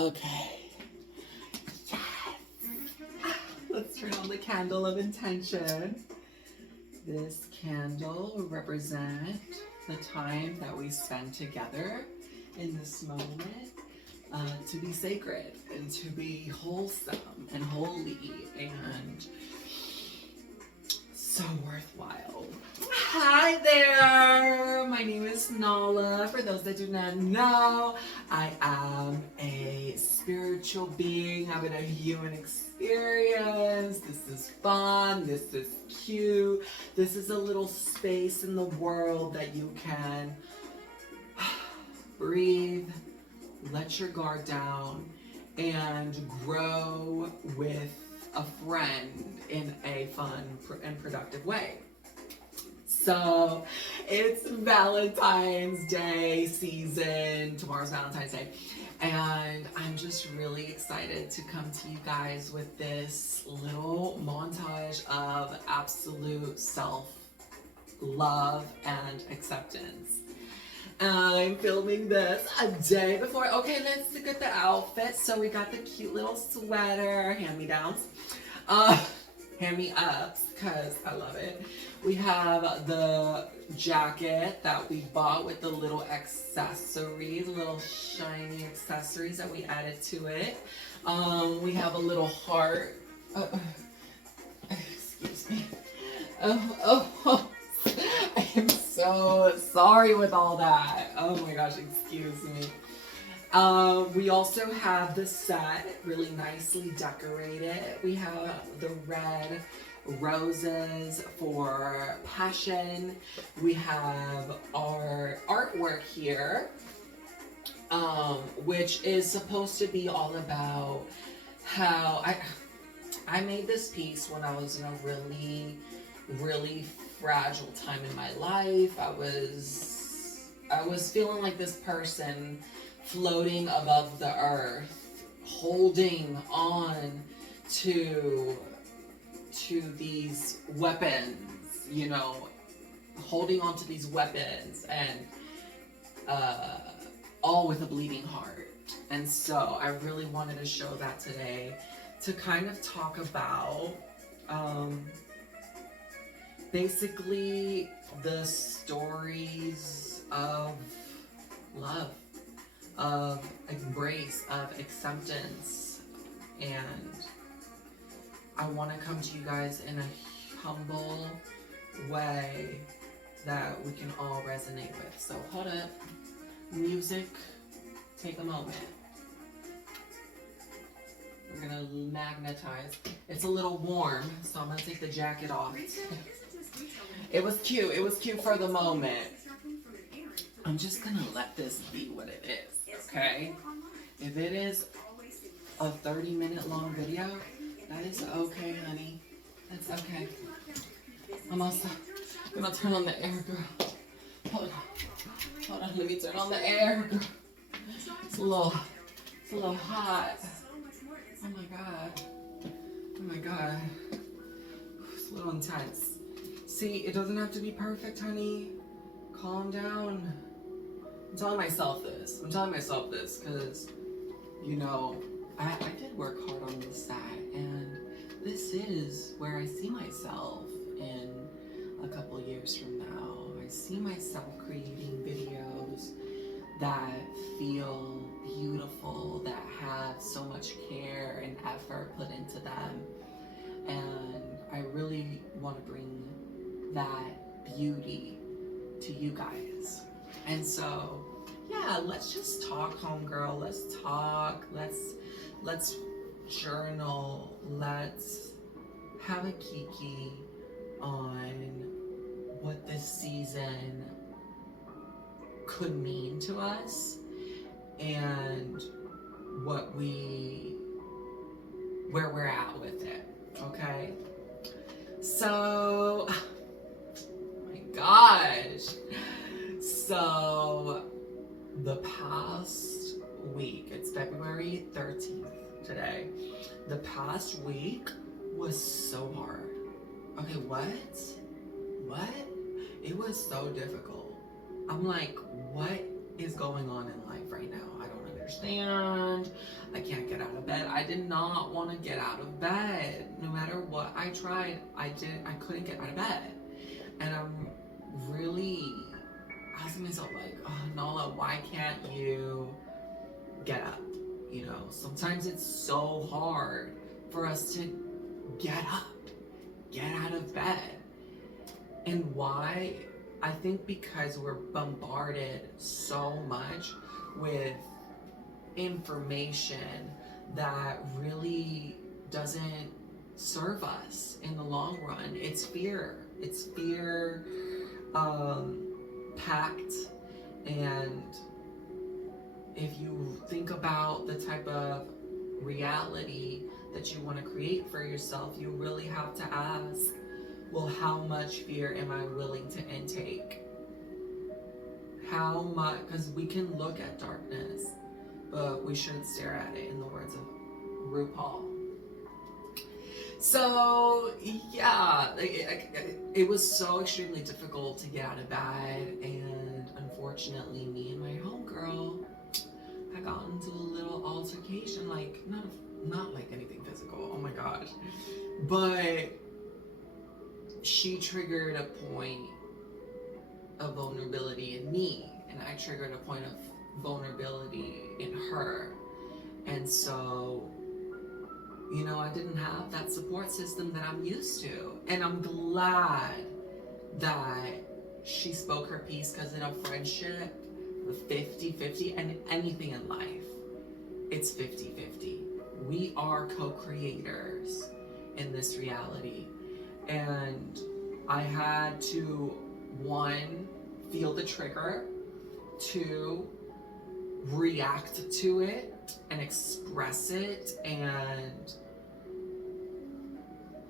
Okay. Yes. Let's turn on the candle of intention. This candle will represent the time that we spend together in this moment to be sacred and to be wholesome and holy and so worthwhile. Hi there, my name is Nala. For those that do not know, I am a spiritual being having a human experience. This is fun, this is cute. This is a little space in the world that you can breathe, let your guard down, and grow with a friend in a fun and productive way. So it's Valentine's Day season. Tomorrow's Valentine's Day. And I'm just really excited to come to you guys with this little montage of absolute self-love and acceptance. I'm filming this a day before. Okay, let's look at the outfit. So we got the cute little sweater, hand-me-downs, hand-me-ups, because I love it. We have the jacket that we bought with the little accessories, little shiny accessories that we added to it. We have a little heart. Excuse me. I am so sorry with all that. Oh my gosh, excuse me. We also have the set really nicely decorated. We have the red roses for passion. We have our artwork here, which is supposed to be all about how I made this piece when I was in a really fragile time in my life. I was feeling like this person floating above the earth, holding on to these weapons, you know, holding on to these weapons, and all with a bleeding heart. And so I really wanted to show that today, to kind of talk about basically the stories of love, of embrace, of acceptance. And I want to come to you guys in a humble way that we can all resonate with. So hold up, music, take a moment. We're gonna magnetize. It's a little warm, so I'm gonna take the jacket off. It was cute for the moment. I'm just gonna let this be what it is, okay? If it is a 30-minute long video, that is okay, honey. That's okay. I'm gonna turn on the air, girl. Hold on, let me turn on the air, girl. It's a little hot. Oh my god. It's a little intense. See, it doesn't have to be perfect, honey. Calm down. I'm telling myself this because, you know, I did work hard on this set, and this is where I see myself in a couple years from now. I see myself creating videos that feel beautiful, that have so much care and effort put into them. And I really want to bring that beauty to you guys. And so, yeah, let's just talk, homegirl. Let's talk. Let's journal. Let's have a kiki on what this season could mean to us and where we're at with it. Okay? So, oh my gosh. So, the past week, it's February 13th today. The past week was so hard. Okay, what? It was so difficult. I'm like, what is going on in life right now? I don't understand. I I did not want to get out of bed. No matter what I tried, I couldn't get out of bed. And I'm really asking myself, like, oh, Nala, why can't you get up? You know, sometimes it's so hard for us to get up, get out of bed. And why? I think because we're bombarded so much with information that really doesn't serve us in the long run. It's fear. It's fear packed. And if you think about the type of reality that you want to create for yourself, you really have to ask, well, how much fear am I willing to intake? How much? Because we can look at darkness, but we shouldn't stare at it, in the words of RuPaul. So yeah, it was so extremely difficult to get out of bed, and unfortunately, me and my homegirl had gotten into a little altercation, like not like anything physical. Oh my gosh, but she triggered a point of vulnerability in me, and I triggered a point of vulnerability in her. And so, you know, I didn't have that support system that I'm used to. And I'm glad that she spoke her piece, because in a friendship, 50-50, and anything in life, it's 50-50. We are co-creators in this reality. And I had to, 1, feel the trigger, 2, react to it and express it and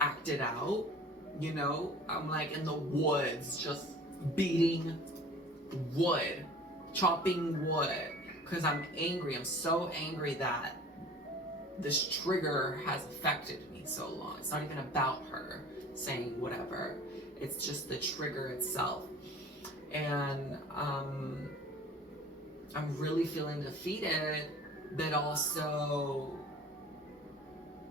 act it out. You know, I'm like in the woods, just beating wood, chopping wood, because I'm angry. I'm so angry that this trigger has affected me so long. It's not even about her saying whatever. It's just the trigger itself. And I'm really feeling defeated, but also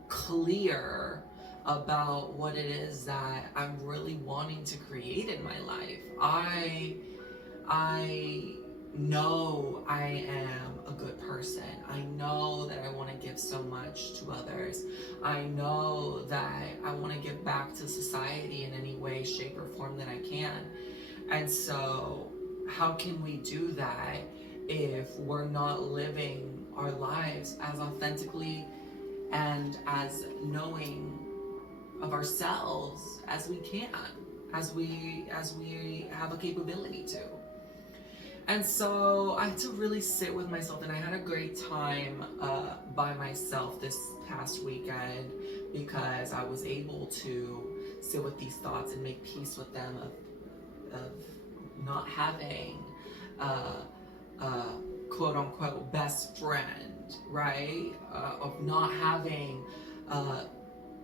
clear about what it is that I'm really wanting to create in my life. I know I am a good person. I know that I want to give so much to others. I know that I want to give back to society in any way, shape, or form that I can. And so how can we do that if we're not living our lives as authentically and as knowing of ourselves as we can, as we have a capability to? And so I had to really sit with myself, and I had a great time by myself this past weekend, because I was able to sit with these thoughts and make peace with them of not having quote unquote best friend, right? Of not having a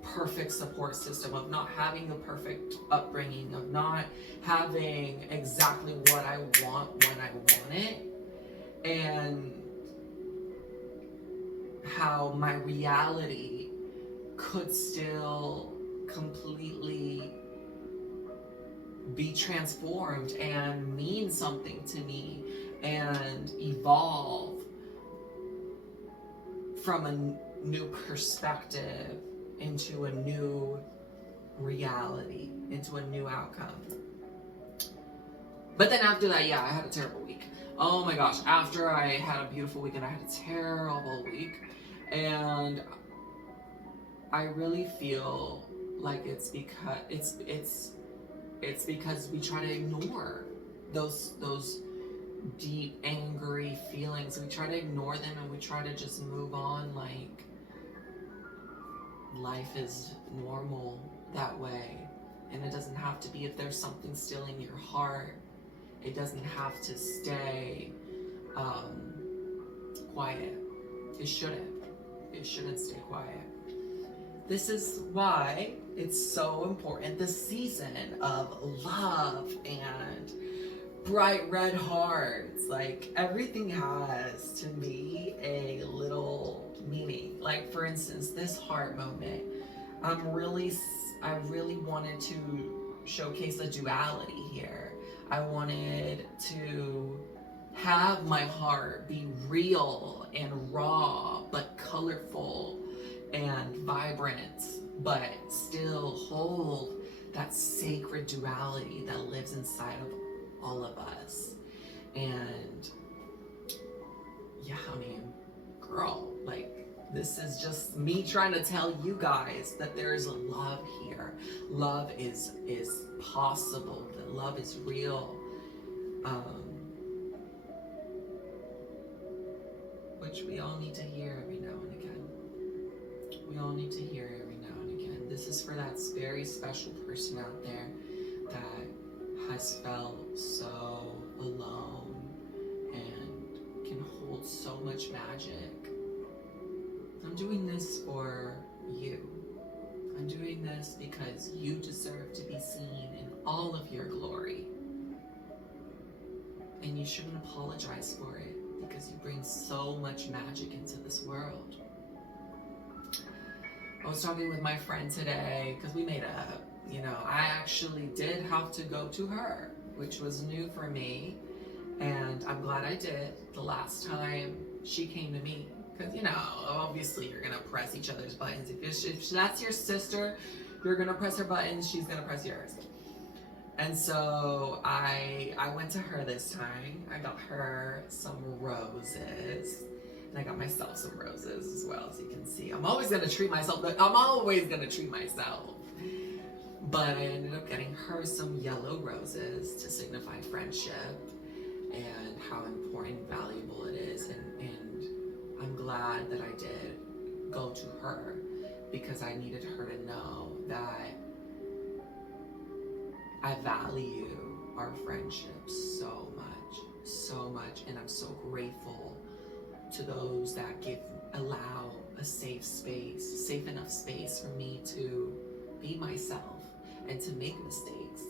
perfect support system, of not having the perfect upbringing, of not having exactly what I want when I want it, and how my reality could still completely be transformed and mean something to me and evolve from a new perspective into a new reality, into a new outcome. But then after that, yeah, I had a terrible week. Oh my gosh, after I had a beautiful weekend, I had a terrible week. And I really feel like it's because it's because we try to ignore those deep, angry feelings. We try to ignore them, and we try to just move on like life is normal that way. And it doesn't have to be. If there's something still in your heart, it doesn't have to stay quiet. It shouldn't stay quiet. This is why it's so important, this season of love and bright red hearts. Like, everything has, to me, a little meaning. like for instance, this heart moment, I really wanted to showcase a duality here. I wanted to have my heart be real and raw, but colorful and vibrant, but still hold that sacred duality that lives inside of all of us. And yeah, I mean, girl, like, this is just me trying to tell you guys that there's love here. Love is possible. That love is real. Which we all need to hear every now and again. We all need to hear every now and again. This is for that very special person out there that has felt so alone and can hold so much magic. I'm doing this for you. I'm doing this because you deserve to be seen in all of your glory. And you shouldn't apologize for it because you bring so much magic into this world. I was talking with my friend today because we made up. You know, I actually did have to go to her, which was new for me. And I'm glad I did the last time she came to me. Because, you know, obviously you're going to press each other's buttons. If that's your sister, you're going to press her buttons, she's going to press yours. And so I went to her this time. I got her some roses. And I got myself some roses as well, as you can see. I'm always going to treat myself. But I ended up getting her some yellow roses to signify friendship and how important and valuable it is. And I'm glad that I did go to her because I needed her to know that I value our friendship so much, and I'm so grateful to those that allow a safe enough space for me to be myself and to make mistakes.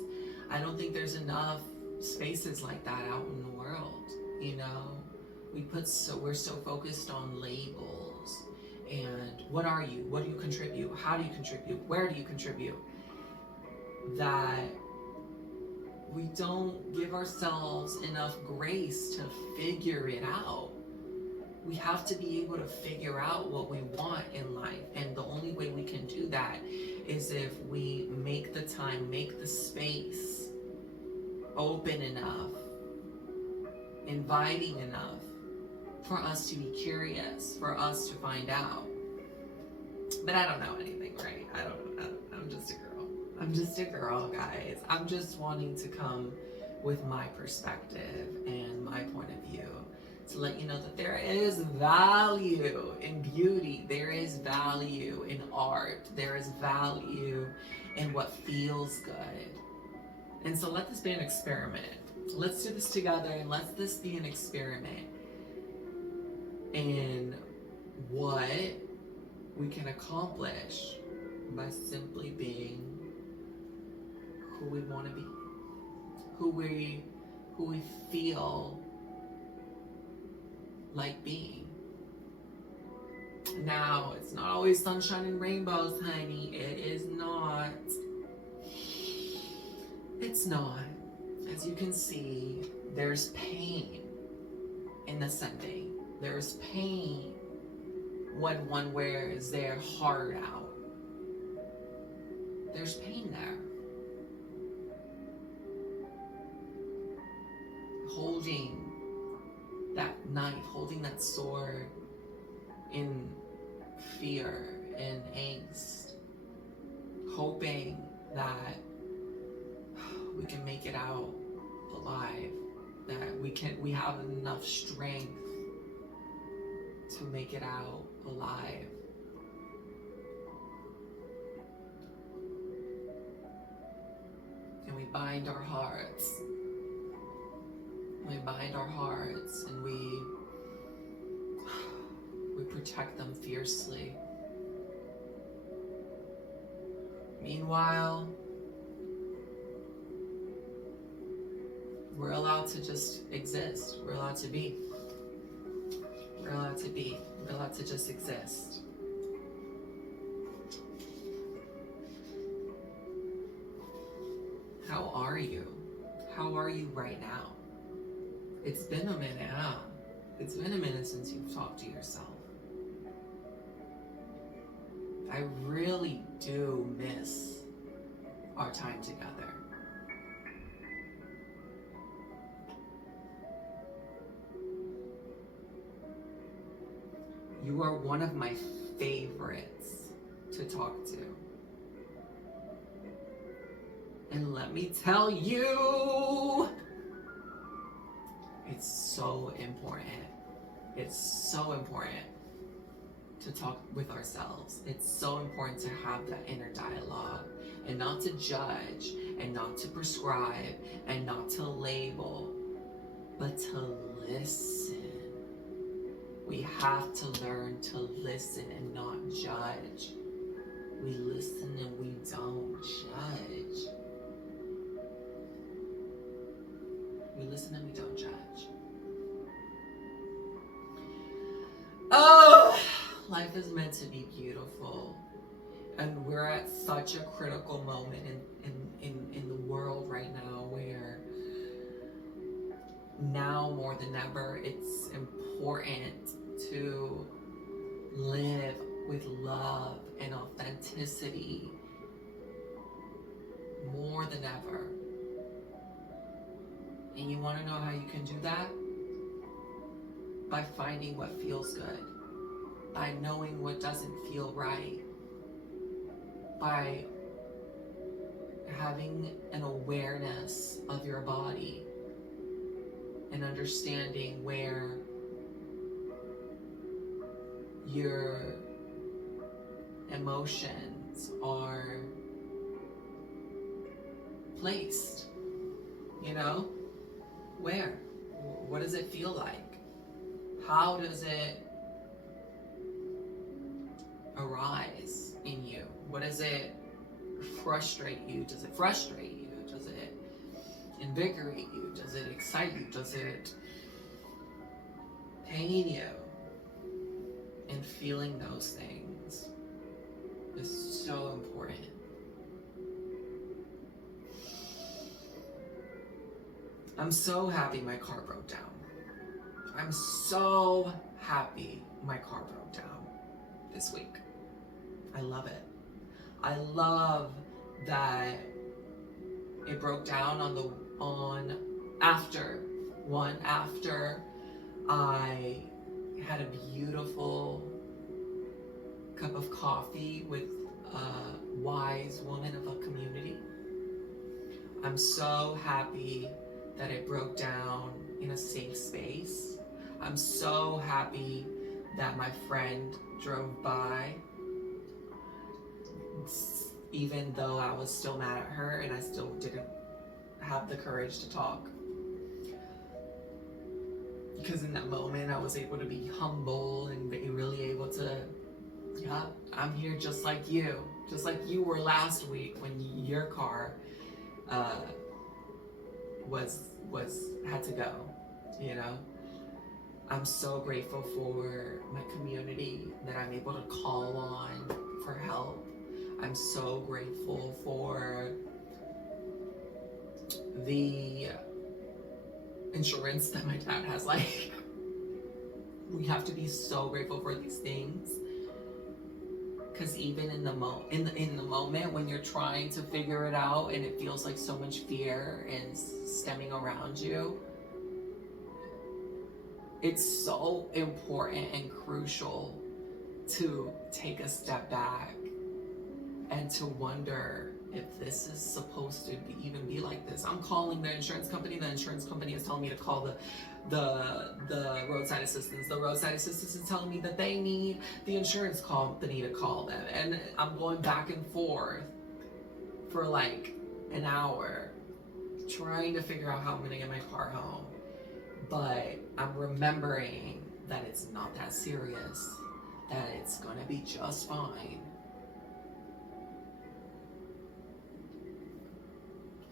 I don't think there's enough spaces like that out in the world, you know? We're so focused on labels and what are you? What do you contribute? How do you contribute? Where do you contribute? That we don't give ourselves enough grace to figure it out. We have to be able to figure out what we want in life. And the only way we can do that is if we make the time, make the space open enough, inviting enough for us to be curious, for us to find out. But I don't know anything, right? I'm just a girl. I'm just a girl, guys. I'm just wanting to come with my perspective and my point of view to let you know that there is value in beauty. There is value in art. There is value in what feels good. And so let this be an experiment. Let's do this together and let this be an experiment in what we can accomplish by simply being who we want to be, who we feel like being. Now, it's not always sunshine and rainbows, honey. It is not. It's not. As you can see, there's pain in the sending. There's pain when one wears their heart out. There's pain there. Holding that knife, holding that sword in fear and angst, hoping that we can make it out alive, that we have enough strength to make it out alive. And we bind our hearts. We bind our hearts and we protect them fiercely. Meanwhile, we're allowed to just exist. We're allowed to be. We're allowed to be. We're allowed to just exist. how are you? How are you right now? It's been a minute, huh? It's been a minute since you've talked to yourself. I really do miss our time together. You are one of my favorites to talk to. And let me tell you, it's so important. It's so important to talk with ourselves. It's so important to have that inner dialogue and not to judge and not to prescribe and not to label, but to listen. We have to learn to listen and not judge. We listen and we don't judge. We listen and we don't judge. Oh, life is meant to be beautiful. And we're at such a critical moment in the world right now where now more than ever it's important to live with love and authenticity more than ever. And you want to know how you can do that? By finding what feels good, by knowing what doesn't feel right, by having an awareness of your body and understanding where your emotions are placed, you know? Where? What does it feel like? How does it arise in you? What does it frustrate you? Does it frustrate you? Does it invigorate you? Does it excite you? Does it pain you? And feeling those things is so important. I'm so happy my car broke down. I'm so happy my car broke down this week. I love it. I love that it broke down after I had a beautiful cup of coffee with a wise woman of a community. I'm so happy that it broke down in a safe space. I'm so happy that my friend drove by, even though I was still mad at her and I still didn't have the courage to talk. Because in that moment I was able to be humble and be really able to, yeah, I'm here just like you were last week when your car had to go, you know. I'm so grateful for my community that I'm able to call on for help. I'm so grateful for the insurance that my dad has. Like, we have to be so grateful for these things, because even in the moment when you're trying to figure it out and it feels like so much fear is stemming around you, it's so important and crucial to take a step back and to wonder if this is supposed to even be like this. I'm calling the insurance company. The insurance company is telling me to call the roadside assistance. The roadside assistance is telling me that they need the insurance company to call them. And I'm going back and forth for like an hour trying to figure out how I'm gonna get my car home. But I'm remembering that it's not that serious, that it's gonna be just fine.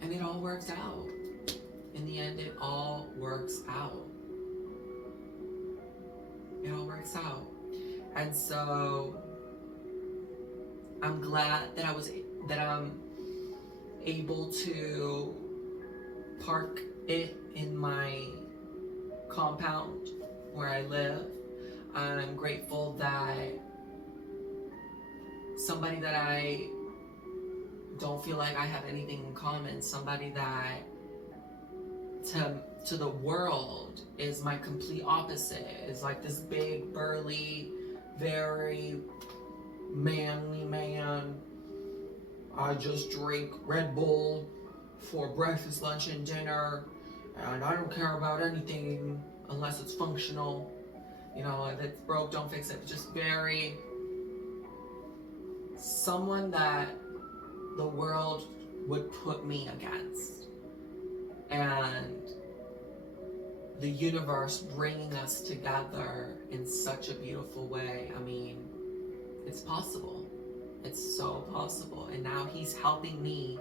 And it all works out. In the end, it all works out. It all works out. And so I'm glad that I'm able to park it in my compound where I live. I'm grateful that somebody that I don't feel like I have anything in common, somebody that to the world is my complete opposite, is like this big, burly, very manly man. I just drink Red Bull for breakfast, lunch, and dinner, and I don't care about anything unless it's functional. You know, if it's broke, don't fix it. Just very someone that the world would put me against. And the universe bringing us together in such a beautiful way. I mean, it's possible. It's so possible. And now he's helping me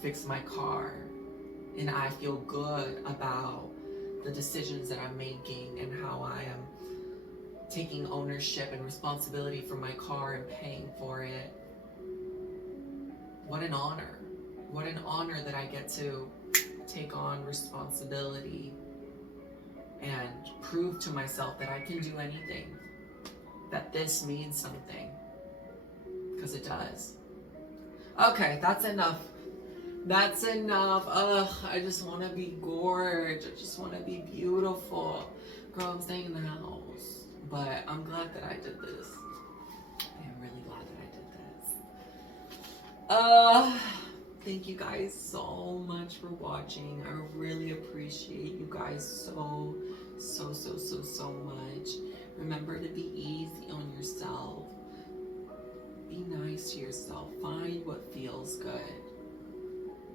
fix my car. And I feel good about the decisions that I'm making and how I am taking ownership and responsibility for my car and paying for it. What an honor. What an honor that I get to take on responsibility and prove to myself that I can do anything, that this means something, because it does. Okay, that's enough. That's enough. Ugh, I just want to be gorgeous. I just want to be beautiful. Girl, I'm staying in the house, but I'm glad that I did this. I'm really glad that I did this. Thank you guys so much for watching. I really appreciate you guys so much. Remember to be easy on yourself. Be nice to yourself. Find what feels good.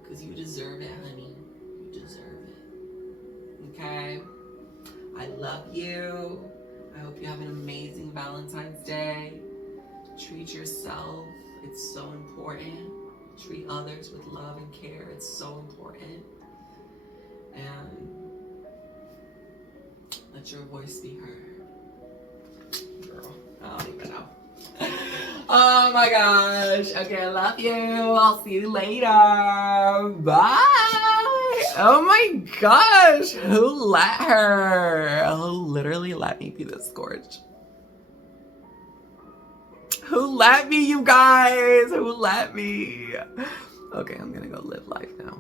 Because you deserve it, honey. You deserve it. Okay? I love you. I hope you have an amazing Valentine's Day. Treat yourself. It's so important. Treat others with love and care. It's so important. And let your voice be heard. Girl, I don't even know. Oh my gosh. Okay, I love you. I'll see you later. Bye. Oh my gosh. Who let her? Who literally let me be this gorgeous? Who let me, you guys? Who let me? Okay, I'm gonna go live life now.